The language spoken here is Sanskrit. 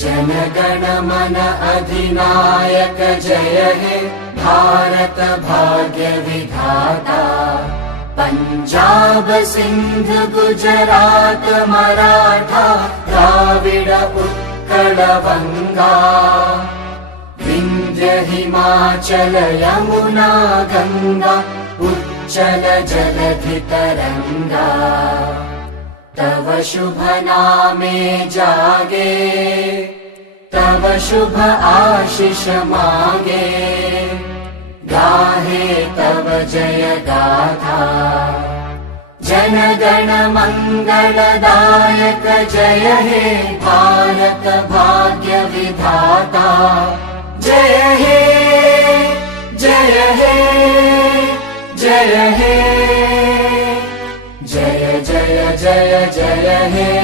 जनगण मन अधिनायक जय हे भारत भाग्य विधाता। पंजाब सिंध गुजरात मराठा द्राविड उत्कल वंगा। विंध्य हिमाचल यमुना गंगा उच्चल जलधि तरंगा। तव शुभ नामे जागे तव शुभ आशीष मागे। गाहे तव जय गाथा जनगण मंगलदायक जय हे भारत भाग्य विधाता। जय हे जय हे जय हे जय जय जय जय हे।